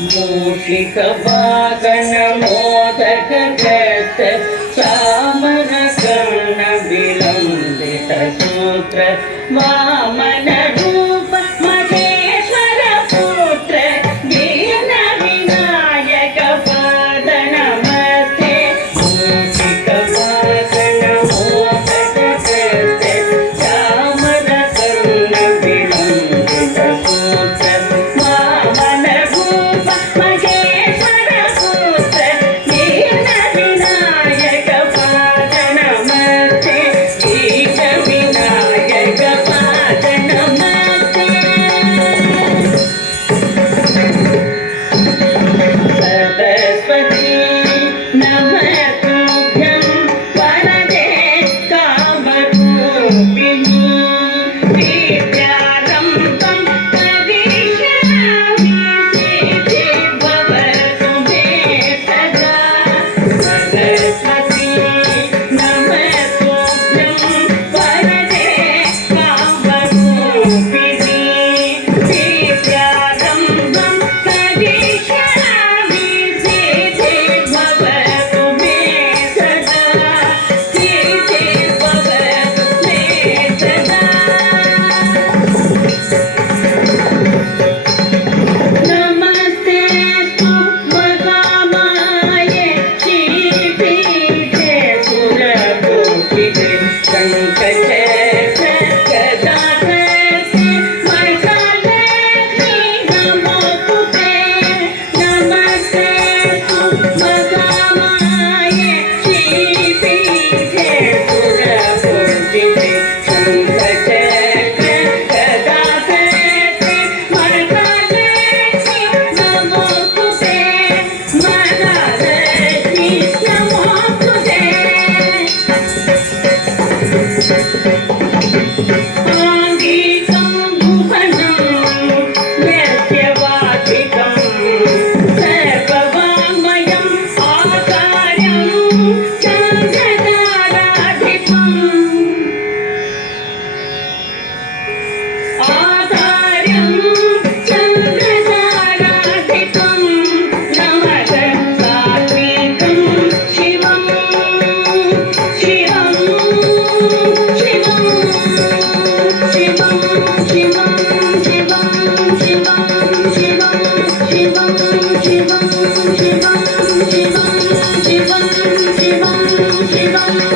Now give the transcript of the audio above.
मूषिक वाहन मोदक ग्रस्त चामर कर्ण विलंबित सूत्र वामन रूप महेश्वर पुत्र दीन विनायक पाद नमस्ते। मूषिक वाहन मोदक ग्रस्त चामर कर्ण विलंबित सूत्र वामन रूप महेश्वर पुत्र दीन विनायक पाद नमस्ते। दीन विनायक पाद नमस्ते। सरस्वती नमस्तुभ्यं वरदे कामरूपिणी विद्यारम्भं करिष्यामि सिद्धिर्भवतु मे सदा। सरस्वती नमस्तुभ्यं वरदे कामरूपिणी विद्यारम्भं करिष्यामि सिद्धिर्भवतु मे सदा। सिद्धिर्भवतु मे सदा। नमस्ते तु महामाये श्रीपीठे सुरपूजिते शङ्खचक्र गदाधरे महालक्ष्मी नमोस्तुते। नमस्ते तु महामाये श्रीपीठे सुरपूजिते शङ्खचक्र गदाधरे महालक्ष्मी नमोस्तुते। महालक्ष्मी नमोस्तुते। आङ्गिकं भुवनं यस्य वाचिकं सर्ववाङ्मयम् आकारं चन्द्रताराधिपम्। आकारं चन्द्रताराधिपं नमः सात्विकं शिवं शिवं शिवं शिवं शिवं शिवं शिवं शिवं शिवं शिवं शिवं शिवं शिवं शिवं शिवं शिवं